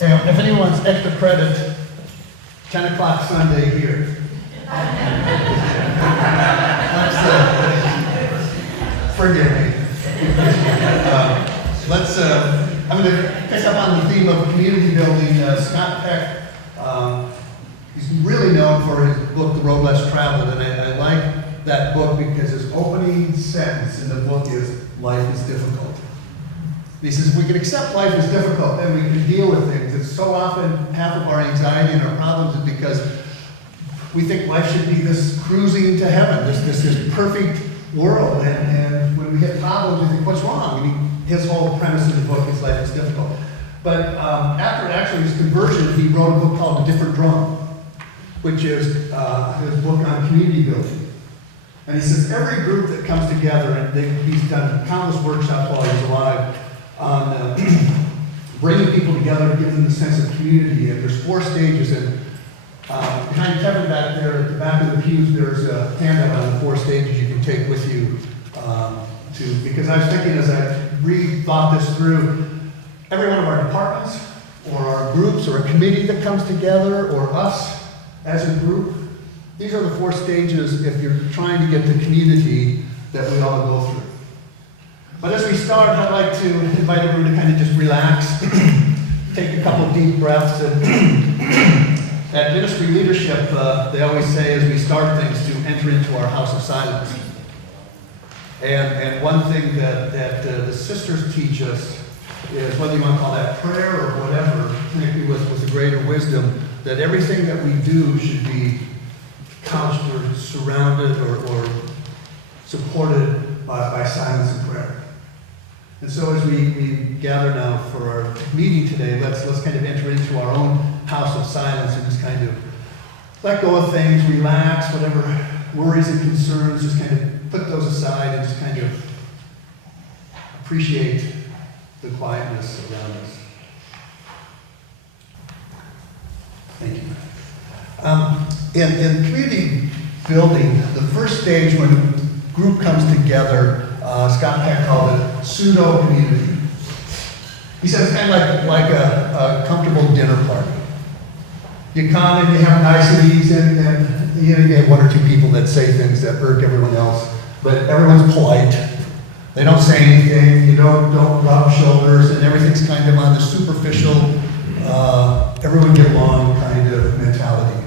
And if anyone wants extra credit, 10 o'clock Sunday here. Forgive me. I'm going to pick up on the theme of community building. Scott Peck, he's really known for his book, The Road Less Traveled, and I like that book because his opening sentence in the book is, life is difficult. He says, if we can accept life is difficult, then we can deal with things. And so often, half of our anxiety and our problems is because we think life should be this cruising to heaven, this perfect world. And when we get problems, we think, what's wrong? I mean, his whole premise in the book is life is difficult. But after actually his conversion, he wrote a book called A Different Drum, which is his book on community building. And he says every group that comes together, and he's done countless workshops while he's alive, on bringing people together to give them the sense of community. And there's 4 stages. And behind Kevin back there, at the back of the pews, there's a handout on the 4 stages you can take with you. Because I was thinking as I rethought this through, every one of our departments, or our groups, or a committee that comes together, or us as a group, these are the 4 stages if you're trying to get the community that we all go through. But as we start, I'd like to invite everyone to kind of just relax, take a couple deep breaths. And at ministry leadership, they always say as we start things to enter into our house of silence. And one thing that the sisters teach us is, whether you want to call that prayer or whatever, maybe with a greater wisdom, that everything that we do should be couched or surrounded or supported by silence and prayer. And so as we gather now for our meeting today, let's kind of enter into our own house of silence and just kind of let go of things, relax, whatever worries and concerns, just kind of put those aside and just kind of appreciate the quietness around us. Thank you. In community building, the first stage when a group comes together, Scott Peck called it pseudo-community. He says it's kind of like a comfortable dinner party. You come and you have niceties, and you get 1 or 2 people that say things that irk everyone else, but everyone's polite. They don't say anything, you don't rub shoulders, and everything's kind of on the superficial, everyone get along kind of mentality.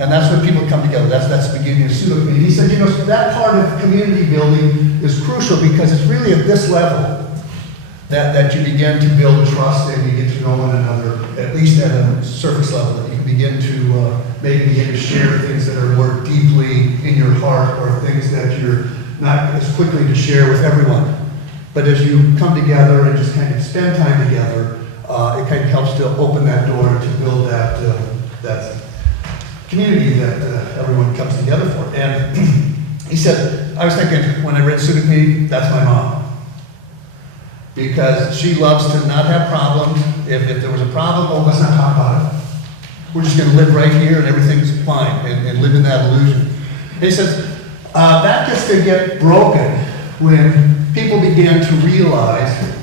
And that's when people come together. That's the beginning of pseudo-community. He said, that part of community building is crucial because it's really at this level that you begin to build trust and you get to know one another, at least at a surface level, that you can begin to maybe begin to share things that are more deeply in your heart, or things that you're not as quickly to share with everyone. But as you come together and just kind of spend time together, it kind of helps to open that door to build that community that everyone comes together for. And he said, I was thinking when I read pseudo-community, that's my mom. Because she loves to not have problems. If there was a problem, let's not talk about it. We're just going to live right here and everything's fine, and live in that illusion. And he says, that gets to get broken when people begin to realize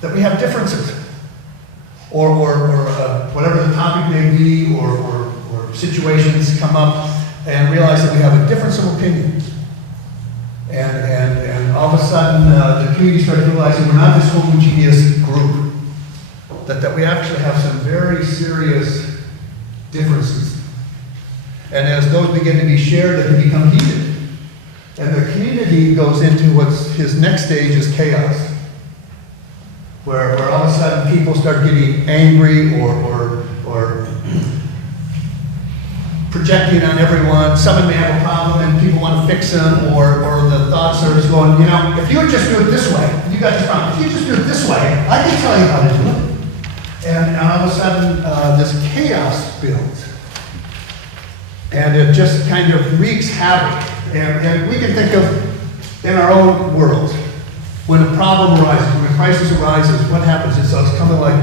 that we have differences. Or whatever the topic may be, or situations come up, and realize that we have a difference of opinion. And all of a sudden, the community starts realizing we're not this homogeneous group. That we actually have some very serious differences. And as those begin to be shared, they can become heated. And the community goes into his next stage is chaos. Where all of a sudden people start getting angry or projecting on everyone. Someone may have a problem and people want to fix them, or the thoughts are just going, if you would just do it this way, you got this problem. If you just do it this way, I can tell you how to do it. And all of a sudden, this chaos builds. And it just kind of wreaks havoc. And we can think of, in our own world, when a problem arises, when a crisis arises, what happens? It's kind of like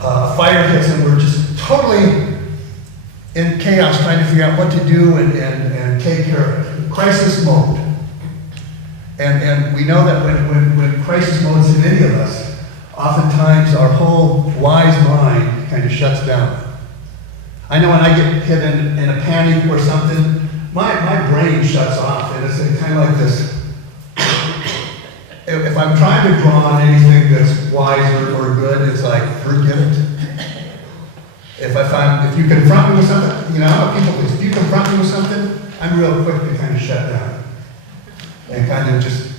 a fire hits and we're just totally in chaos trying to figure out what to do and take care of it. Crisis mode. And we know that when crisis mode is in any of us, oftentimes our whole wise mind shuts down. I know when I get hit in a panic or something, my brain shuts off, and it's kind of like this. If I'm trying to draw on anything that's wise or good, it's like, forget it. If you confront me with something, you know, I'm a people pleaser. If you confront me with something, I'm real quick to kind of shut down and kind of just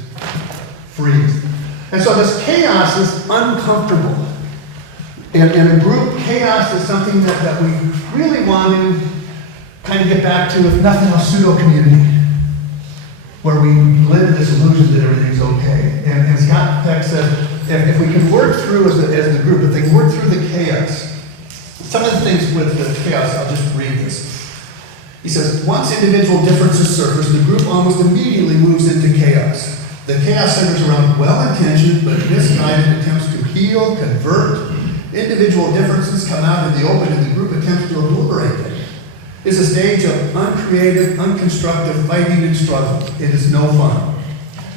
freeze. And so this chaos is uncomfortable. In a group, chaos is something that we really want to kind of get back to, if nothing else, pseudo-community, where we live in this illusion that everything's okay. And Scott Peck said, if we can work through as the group, if they can work through the chaos, some of the things with the chaos, I'll just read this. He says, once individual differences surface, the group almost immediately moves into chaos. The chaos centers around well-intentioned but misguided attempts to heal, convert. Individual differences come out in the open and the group attempts to obliterate them. It's a stage of uncreative, unconstructive fighting and struggle. It is no fun.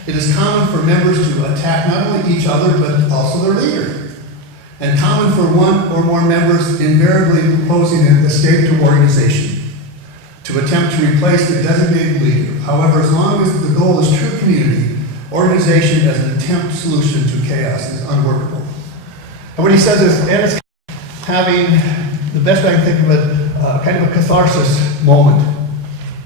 It is common for members to attack not only each other but also their leader. And common for one or more members invariably proposing an escape to organization, to attempt to replace the designated leader. However, as long as the goal is true community, organization as an attempt solution to chaos is unworkable. And what he says is, and it's having, the best way I can think of it, kind of a catharsis moment,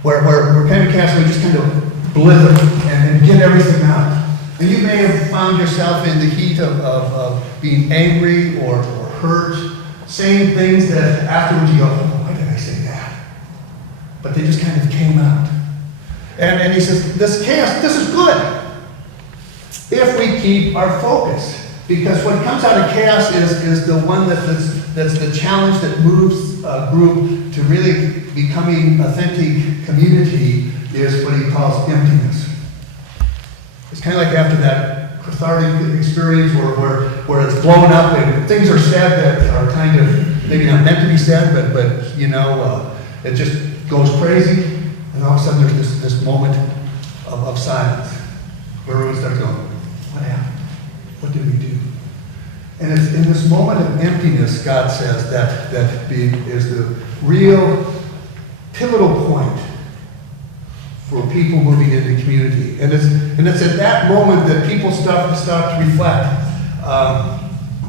where we're kind of chaos, we just kind of blither and get everything out. And you may have found yourself in the heat of being angry or hurt, saying things that afterwards you go, oh, why did I say that? But they just kind of came out. And he says, this chaos, this is good, if we keep our focus. Because what comes out of chaos is the one that's the challenge that moves a group to really becoming authentic community, is what he calls emptiness. It's kind of like after that cathartic experience where it's blown up and things are said that are kind of maybe not meant to be said, but you know, it just goes crazy, and all of a sudden there's this moment of silence where everyone starts going, what happened? What did we do? And it's in this moment of emptiness, God says, that is the real pivotal point for people moving into community. And it's at that moment that people start to reflect.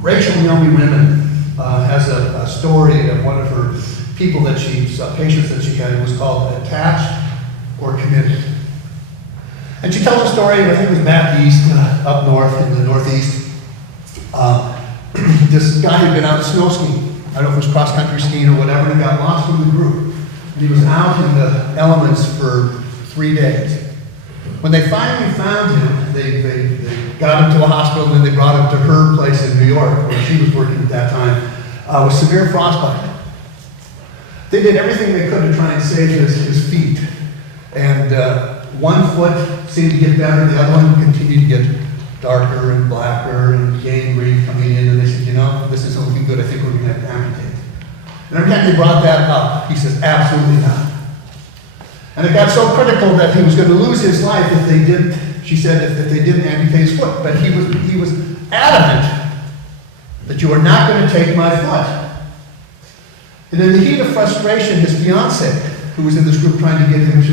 Rachel Naomi Women has a story of one of her people that patients that she had. It was called Attached or Committed. And she tells a story, I think it was back east, up north in the northeast. This guy had been out snow skiing. I don't know if it was cross-country skiing or whatever, and got lost from the group. And he was out in the elements for 3 days. When they finally found him, they got him to a hospital, and then they brought him to her place in New York, where she was working at that time, with severe frostbite. They did everything they could to try and save his feet. And one foot seemed to get better, the other one continued to get darker and blacker and gangrene coming in, and they said, you know, this isn't looking good, I think we're going to have to amputate. And every time they brought that up, he says, absolutely not. And it got so critical that he was going to lose his life if they didn't, she said, if they didn't amputate his foot. But he was adamant that you are not going to take my foot. And in the heat of frustration, his fiance, who was in this group trying to get him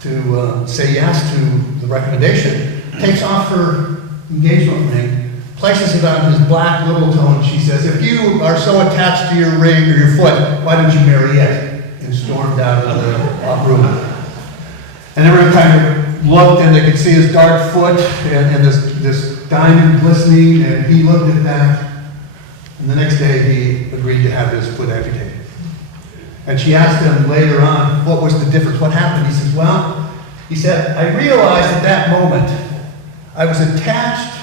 to say yes to the recommendation, takes off her engagement ring, places it on his black little toe, and she says, if you are so attached to your ring or your foot, why don't you marry it? And stormed out of the room. And everyone kind of looked, and they could see his dark foot and this diamond glistening, and he looked at that. And the next day, he agreed to have his foot amputated. And she asked him later on, what was the difference? What happened? He says, well, he said, I realized at that moment I was attached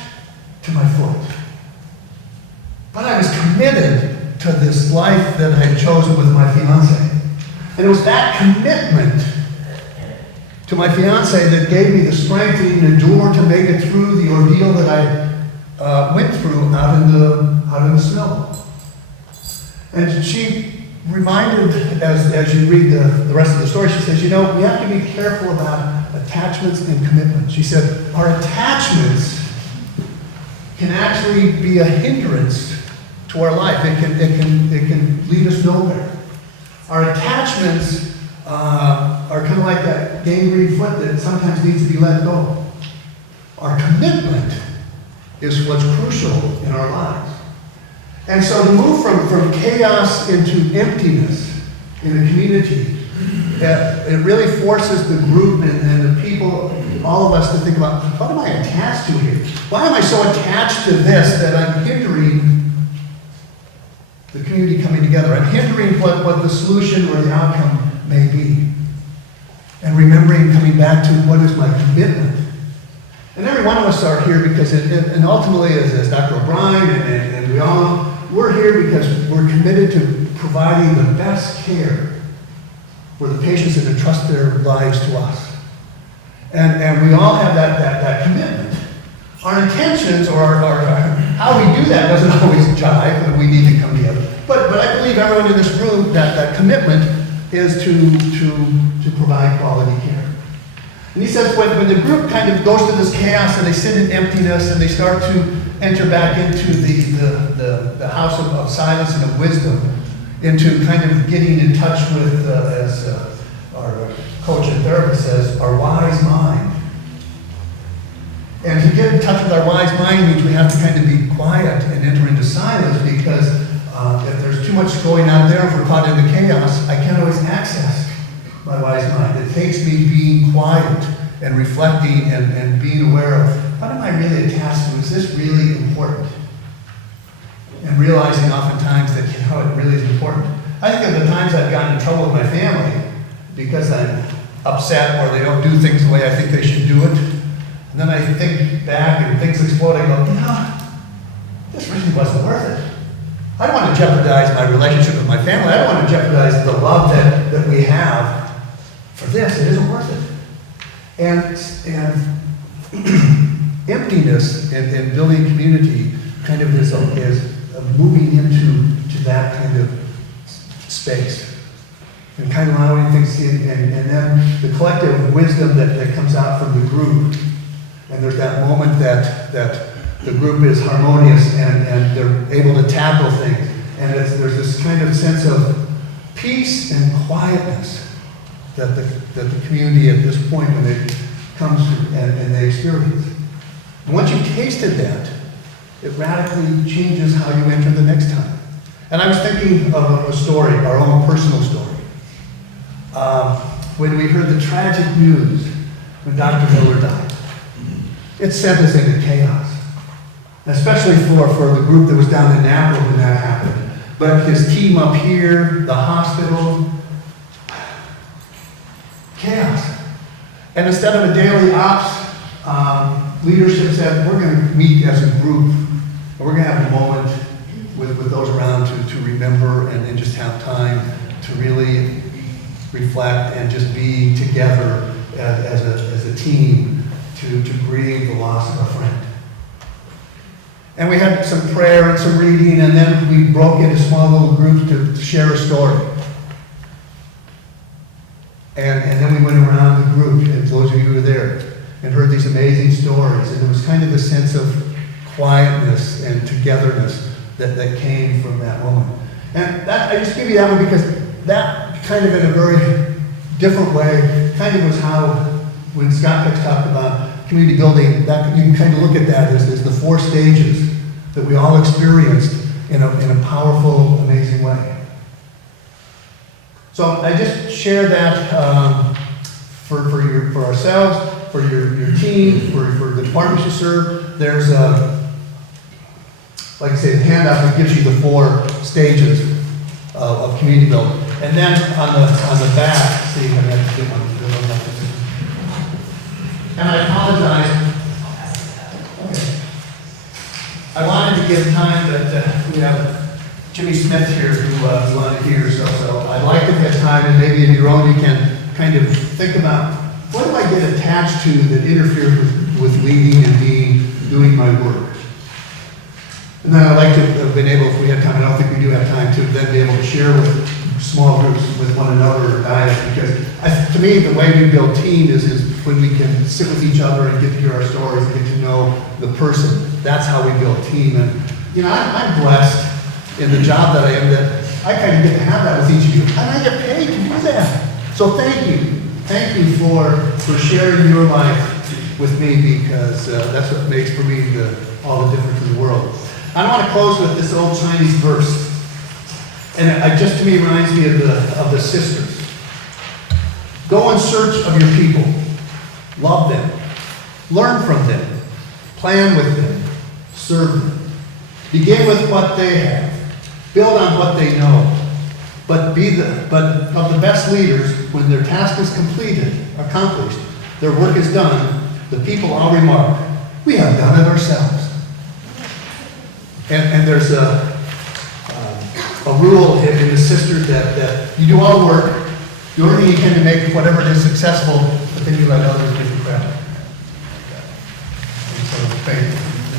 to my foot. But I was committed to this life that I had chosen with my fiance. And it was that commitment to my fiance that gave me the strength to even endure to make it through the ordeal that I went through out in the snow. And she reminded, as you read the rest of the story, she says, you know, we have to be careful about attachments and commitments. She said, our attachments can actually be a hindrance to our life. It can lead us nowhere. Our attachments are kind of like that gangrene foot that sometimes needs to be let go. Our commitment is what's crucial in our lives. And so to move from chaos into emptiness in a community, it really forces the group and the people, all of us, to think about, what am I attached to here? Why am I so attached to this that I'm hindering the community coming together? I'm hindering what the solution or the outcome may be. And remembering, coming back to, what is my commitment? And every one of us are here because, and ultimately, as Dr. O'Brien and we all know, we're here because we're committed to providing the best care for the patients that entrust their lives to us. And we all have that commitment. Our intentions or how we do that doesn't always jive, and we need to come together. But I believe everyone in this room, that commitment is to provide quality care. And he says when the group kind of goes to this chaos and they sit in emptiness and they start to enter back into the house of silence and of wisdom, into kind of getting in touch with, as our coach and therapist says, our wise mind. And to get in touch with our wise mind means we have to kind of be quiet and enter into silence, because if there's too much going on there, if we're caught in the chaos, I can't always access my wise mind. It takes me being quiet and reflecting and being aware of, what am I really attached to? Is this really important? And realizing oftentimes that, it really is important. I think of the times I've gotten in trouble with my family because I'm upset or they don't do things the way I think they should do it. And then I think back and things explode. I go, this really wasn't worth it. I don't want to jeopardize my relationship with my family. I don't want to jeopardize the love that we have for this. It isn't worth it. And emptiness and building community kind of is moving into that kind of space. And kind of allowing things in, and then the collective wisdom that comes out from the group. And there's that moment that the group is harmonious and they're able to tackle things. And there's this kind of sense of peace and quietness that the community at this point, when it comes and they experience. And once you've tasted that, it radically changes how you enter the next time. And I was thinking of a story, our own personal story. When we heard the tragic news when Dr. Miller died, it sent us into chaos. Especially for the group that was down in Napa when that happened. But his team up here, the hospital, chaos. And instead of a daily ops, leadership said, we're going to meet as a group, and we're going to have a moment with those around to remember and just have time to really reflect and just be together as a team to grieve the loss of a friend. And we had some prayer and some reading, and then we broke into small little groups to share a story. And then we went around the group, and those of you who were there, and heard these amazing stories. And there was kind of a sense of quietness and togetherness that came from that moment. And that, I just give you that one because that kind of in a very different way, kind of was how, when Scott Peck talked about community building, that you can kind of look at that as the 4 stages that we all experienced in a powerful, amazing way. So I just share that for ourselves, for your team, for the departments you serve. There's like I say, the handout that gives you the 4 stages of community building. And then on the back, see, I have to get one. And I apologize. Okay. I wanted to give time that we have Jimmy Smith here who wanted to hear, so I'd like to have time, and maybe in your own you can kind of think about, what do I get attached to that interferes with leading and doing my work? And then I'd like to have been able, if we had time, I don't think we do have time, to then be able to share with small groups with one another, guys, because to me, the way we build team is when we can sit with each other and get to hear our stories and get to know the person. That's how we build team. And, I'm blessed in the job that I am, that I kind of get to have that with each of you. And I get paid to do that. So thank you. Thank you for sharing your life with me, because that's what makes for me all the difference in the world. I want to close with this old Chinese verse. And it just to me reminds me of the sisters. Go in search of your people. Love them. Learn from them. Plan with them. Serve them. Begin with what they have. Build on what they know. But of the best leaders, when their task is accomplished, their work is done, the people all remark, we have done it ourselves. And there's a rule in the sisters that you do all the work, the only thing you can to make whatever it is successful, but then you let others do the credit. And so, thank you.